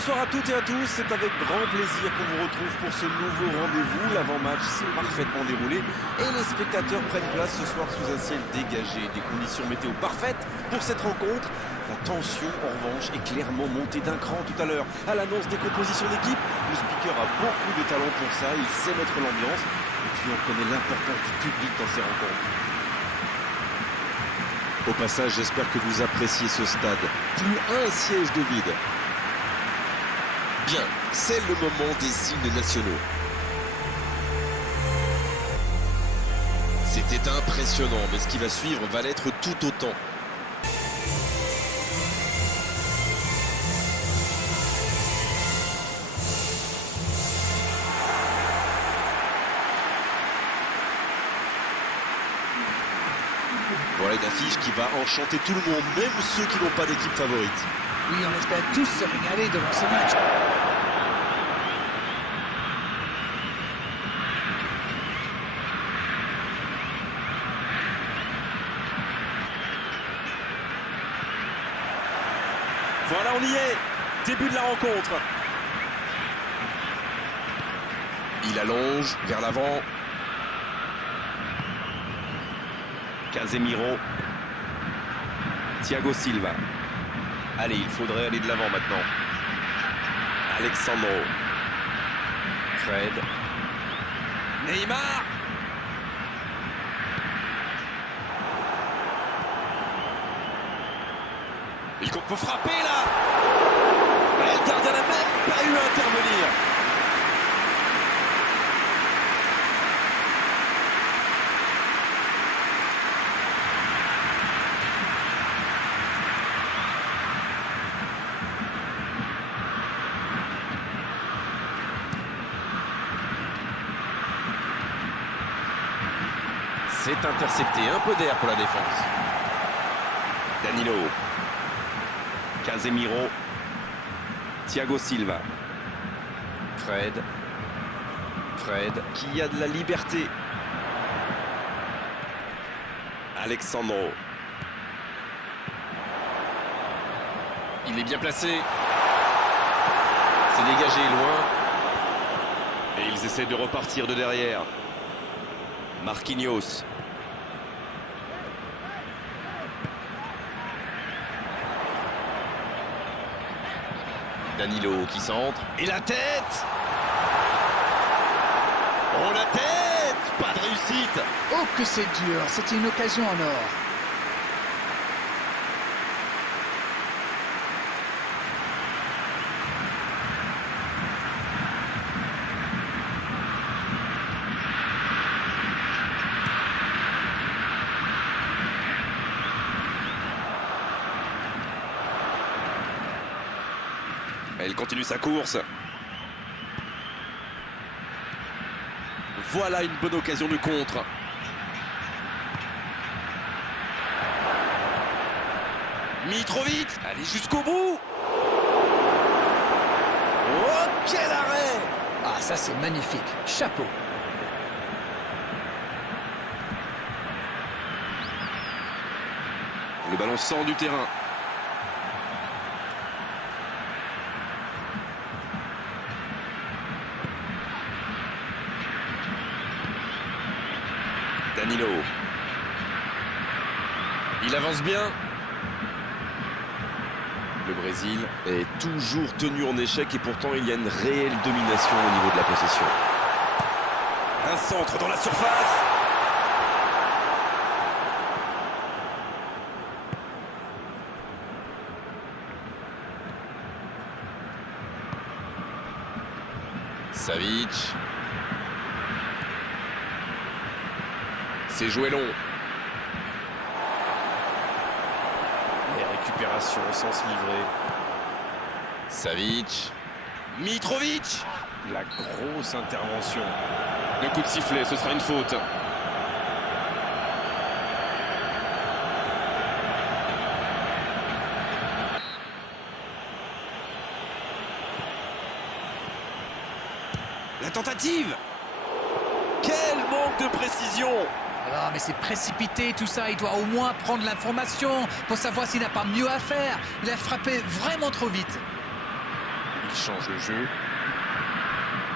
Bonsoir à toutes et à tous, c'est avec grand plaisir qu'on vous retrouve pour ce nouveau rendez-vous. L'avant-match s'est parfaitement déroulé et les spectateurs prennent place ce soir sous un ciel dégagé. Des conditions météo parfaites pour cette rencontre. La tension, en revanche, est clairement montée d'un cran tout à l'heure. À l'annonce des compositions d'équipe, le speaker a beaucoup de talent pour ça, il sait mettre l'ambiance et puis on connaît l'importance du public dans ces rencontres. Au passage, j'espère que vous appréciez ce stade. Plus un siège de vide. Bien, c'est le moment des hymnes nationaux. C'était impressionnant, mais ce qui va suivre va l'être tout autant. Voilà une affiche qui va enchanter tout le monde, même ceux qui n'ont pas d'équipe favorite. Oui, on espère tous se régaler devant ce match. Voilà, on y est. Début de la rencontre. Il allonge vers l'avant. Casemiro. Thiago Silva. Allez, il faudrait aller de l'avant maintenant. Alexandro. Fred. Neymar. Il peut frapper là. Et le gardien n'a même pas eu à intervenir. C'est intercepté, un peu d'air pour la défense. Danilo. Casemiro. Thiago Silva. Fred. Qui a de la liberté. Alexandro. Il est bien placé. C'est dégagé loin. Et ils essaient de repartir de derrière. Marquinhos. Danilo qui centre. Et la tête! Oh, la tête! Pas de réussite! Oh, que c'est dur. C'était une occasion en or. Il continue sa course. Voilà une bonne occasion de contre. Mitrovic, allez jusqu'au bout. Oh, quel arrêt! Ah, ça c'est magnifique. Chapeau. Le ballon sort du terrain. Danilo. Il avance bien. Le Brésil est toujours tenu en échec et pourtant il y a une réelle domination au niveau de la possession. Un centre dans la surface. Savic. C'est joué long. Et récupération au sens livré. Savic. Mitrovic. La grosse intervention. Le coup de sifflet, ce sera une faute. La tentative. Quel manque de précision. Ah, mais c'est précipité tout ça. Il doit au moins prendre l'information pour savoir s'il n'a pas mieux à faire. Il a frappé vraiment trop vite. Il change le jeu.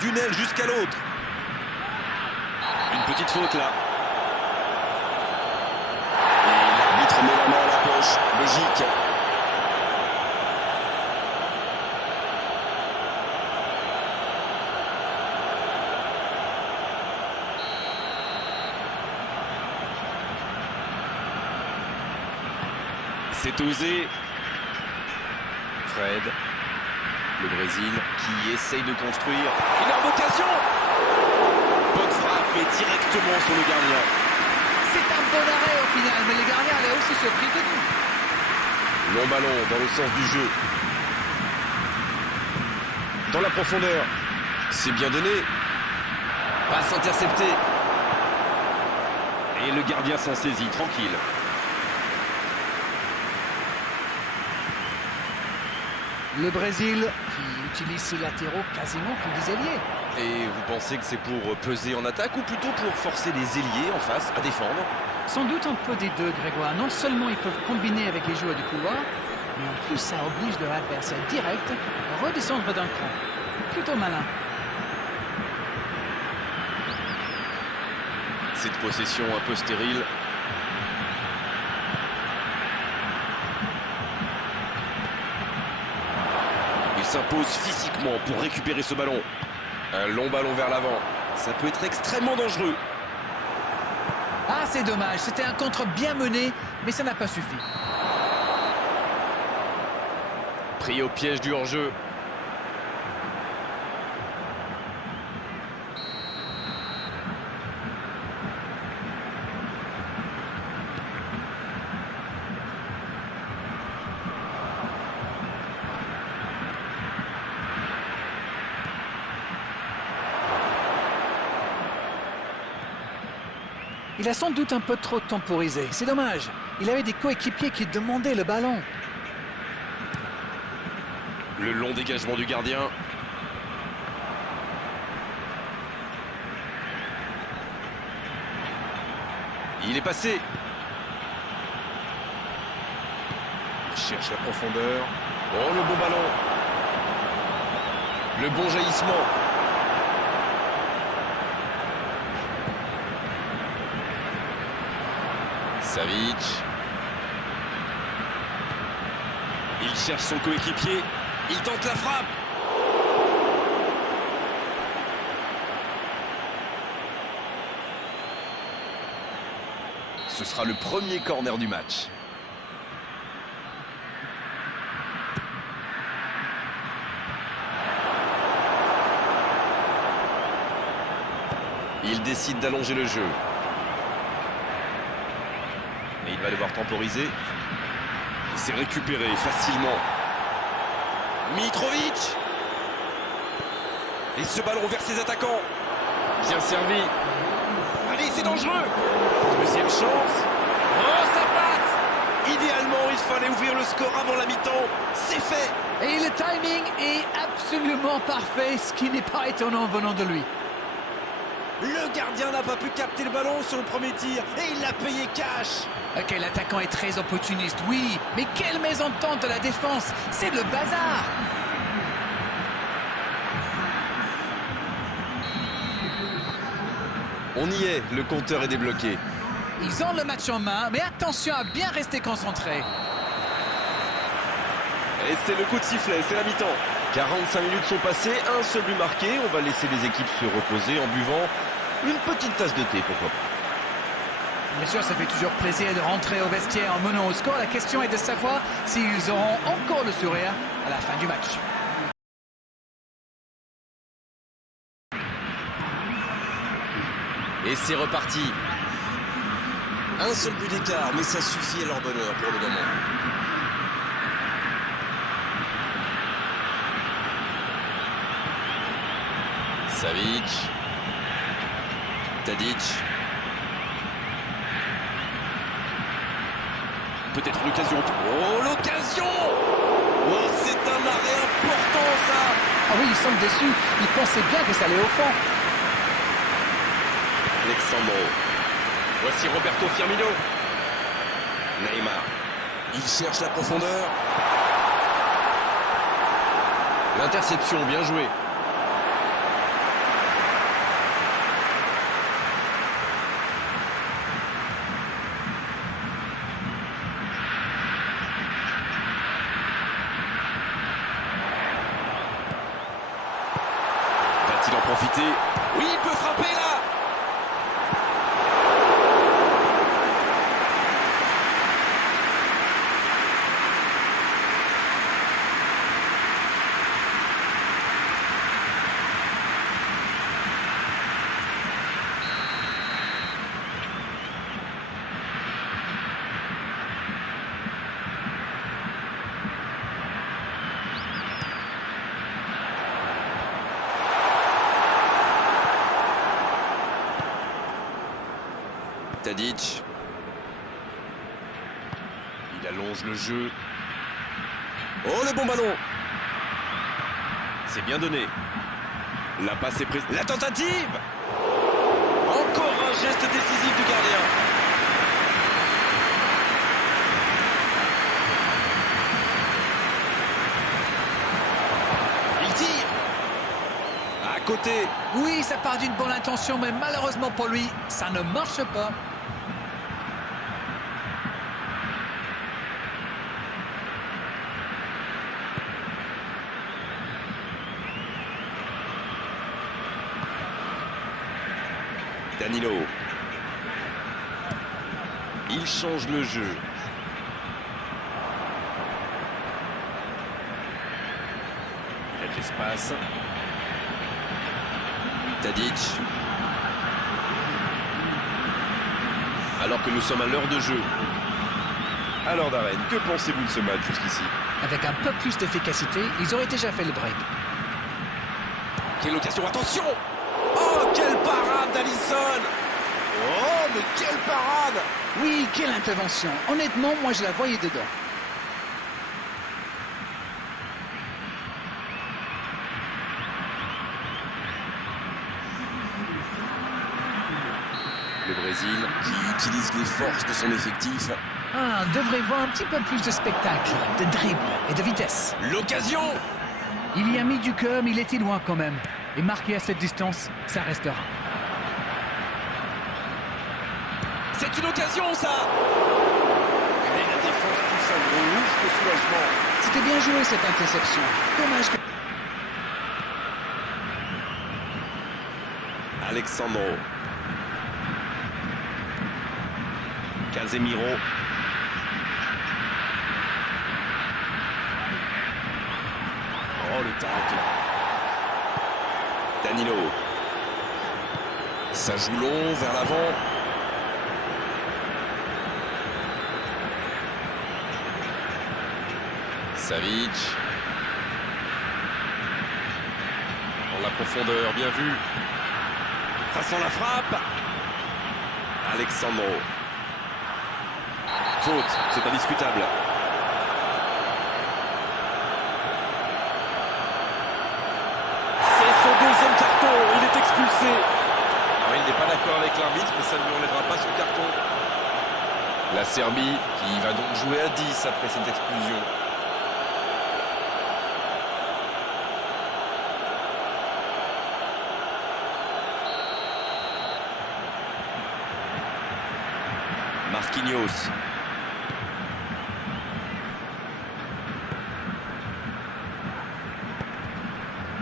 D'une aile jusqu'à l'autre. Une petite faute là. Et l'arbitre met la main à la poche. Logique. C'est osé. Fred. Le Brésil qui essaye de construire. Énorme occasion. Bonne frappe et directement sur le gardien. C'est un bon arrêt au final, mais le gardien est aussi surpris que nous. Long ballon dans le sens du jeu. Dans la profondeur. C'est bien donné. Passe interceptée. Et le gardien s'en saisit, tranquille. Le Brésil qui utilise ses latéraux quasiment comme des ailiers. Et vous pensez que c'est pour peser en attaque ou plutôt pour forcer les ailiers en face à défendre? Sans doute un peu des deux, Grégoire. Non seulement ils peuvent combiner avec les joueurs du couloir, mais en plus ça oblige leur adversaire direct à redescendre d'un cran. Plutôt malin. Cette possession un peu stérile. Il s'impose physiquement pour récupérer ce ballon. Un long ballon vers l'avant. Ça peut être extrêmement dangereux. Ah, c'est dommage. C'était un contre bien mené, mais ça n'a pas suffi. Pris au piège du hors-jeu. Il a sans doute un peu trop temporisé. C'est dommage. Il avait des coéquipiers qui demandaient le ballon. Le long dégagement du gardien. Il est passé. Il cherche la profondeur. Oh, le bon ballon. Le bon jaillissement. Savic. Il cherche son coéquipier. Il tente la frappe. Ce sera le premier corner du match. Il décide d'allonger le jeu. Et il va devoir temporiser. Il s'est récupéré facilement. Mitrovic. Et ce ballon vers ses attaquants. Bien servi. Allez, c'est dangereux. Deuxième chance. Oh, ça passe. Idéalement, il fallait ouvrir le score avant la mi-temps. C'est fait. Et le timing est absolument parfait, ce qui n'est pas étonnant venant de lui. Le gardien n'a pas pu capter le ballon sur le premier tir et il l'a payé cash. Ok, l'attaquant est très opportuniste, oui, mais quelle mésentente de la défense, c'est le bazar. On y est, le compteur est débloqué. Ils ont le match en main, mais attention à bien rester concentré. Et c'est le coup de sifflet, c'est la mi-temps. 45 minutes sont passées, un seul but marqué. On va laisser les équipes se reposer en buvant une petite tasse de thé, pourquoi pas. Bien sûr, ça fait toujours plaisir de rentrer au vestiaire en menant au score. La question est de savoir s'ils auront encore le sourire à la fin du match. Et c'est reparti. Un seul but d'écart, mais ça suffit à leur bonheur pour le moment. Savic. Tadic. Peut-être l'occasion. Oh, l'occasion! Oh, c'est un arrêt important, ça! Ah oui, ils sont déçus. Ils pensaient bien que ça allait au fond. Alexandro. Voici Roberto Firmino. Neymar. Il cherche la profondeur. L'interception, bien joué. Va-t-il en profiter? Oui, il peut frapper là. Tadic. Il allonge le jeu. Oh, le bon ballon. C'est bien donné. La passe est prise. La tentative. Encore un geste décisif du gardien. Il tire. À côté. Oui, ça part d'une bonne intention, mais malheureusement pour lui, ça ne marche pas. Danilo. Il change le jeu. Il a de l'espace. Tadic. Alors que nous sommes à l'heure de jeu. Alors Darren, que pensez-vous de ce match jusqu'ici? Avec un peu plus d'efficacité, ils auraient déjà fait le break. Quelle occasion, attention! Oh, quelle parade d'Alisson! Oh, mais quelle parade! Oui, quelle intervention. Honnêtement, moi je la voyais dedans. Le Brésil qui utilise les forces de son effectif. Ah, on devrait voir un petit peu plus de spectacle, de dribble et de vitesse. L'occasion! Il y a mis du cœur, mais il était loin quand même. Et marqué à cette distance, ça restera. C'est une occasion, ça! Et la défense pousse un gros ouf de soulagement. C'était bien joué cette interception. Dommage que... Alexandro. Casemiro. Oh, le tacle. Danilo. Ça joue long vers l'avant. Savic. Dans la profondeur, bien vu. Façon la frappe. Alexandro. Faute, c'est indiscutable. C'est son deuxième carton, il est expulsé. Alors il n'est pas d'accord avec l'arbitre, mais ça ne lui enlèvera pas son carton. La Serbie qui va donc jouer à 10 après cette expulsion. Marquinhos.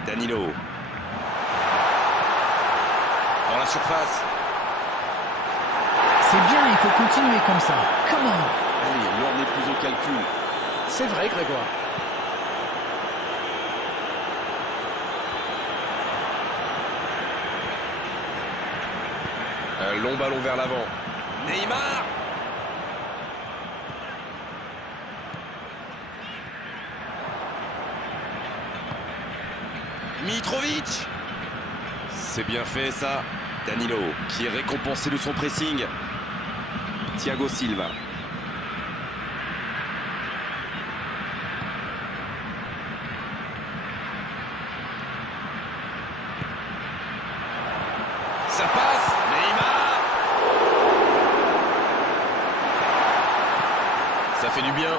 Danilo. Dans la surface. C'est bien, il faut continuer comme ça. Comment? Allez, l'heure n'est plus au calcul. C'est vrai, Grégoire. Un long ballon vers l'avant. Neymar. Mitrovic. C'est bien fait ça. Danilo qui est récompensé de son pressing. Thiago Silva. Ça passe. Neymar. Ça fait du bien.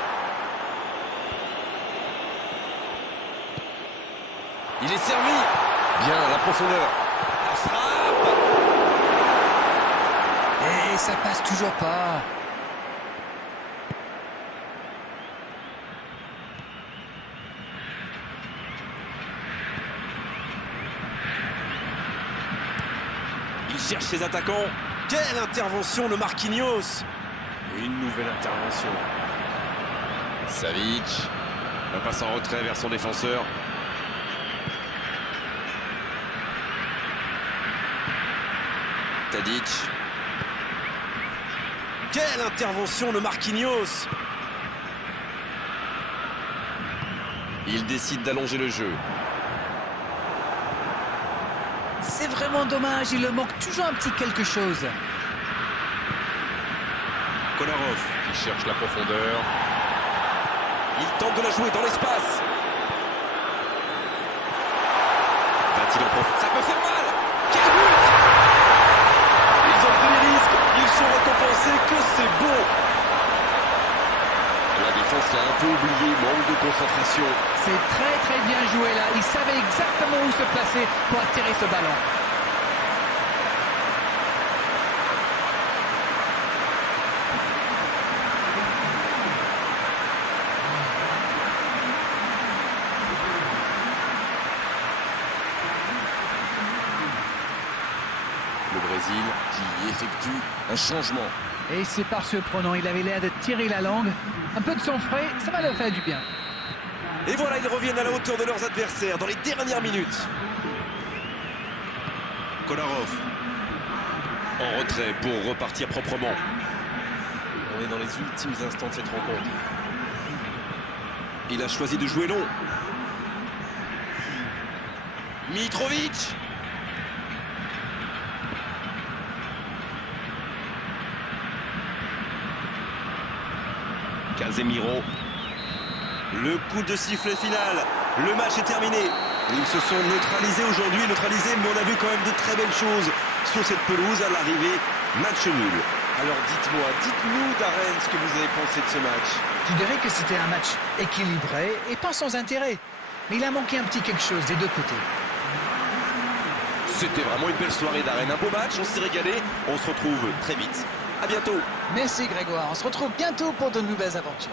Il est servi. Bien, la profondeur. La frappe. Et ça passe toujours pas. Il cherche ses attaquants. Quelle intervention de Marquinhos. Et une nouvelle intervention. Savic. La passe en retrait vers son défenseur. Tadic. Quelle intervention de Marquinhos. Il décide d'allonger le jeu. C'est vraiment dommage, il leur manque toujours un petit quelque chose. Kolarov qui cherche la profondeur. Il tente de la jouer dans l'espace. Va-t-il en profiter? Ça peut faire mal. Quel but! Ils ont pris les risques, ils sont récompensés, que c'est beau. La défense l'a un peu oublié, manque de concentration. C'est très bien joué là. Il savait exactement où se placer pour attirer ce ballon. Le Brésil qui effectue un changement. Et c'est par surprenant, il avait l'air de tirer la langue. Un peu de sang frais, ça va leur faire du bien. Et voilà, ils reviennent à la hauteur de leurs adversaires dans les dernières minutes. Kolarov. En retrait pour repartir proprement. On est dans les ultimes instants de cette rencontre. Il a choisi de jouer long. Mitrovic. Casemiro. Le coup de sifflet final. Le match est terminé. Ils se sont neutralisés aujourd'hui, mais on a vu quand même de très belles choses sur cette pelouse à l'arrivée. Match nul. Alors dites-nous Darren ce que vous avez pensé de ce match. Je dirais que c'était un match équilibré et pas sans intérêt. Mais il a manqué un petit quelque chose des deux côtés. C'était vraiment une belle soirée Darren, un beau match, on s'est régalé. On se retrouve très vite. À bientôt. Merci Grégoire, on se retrouve bientôt pour de nouvelles aventures.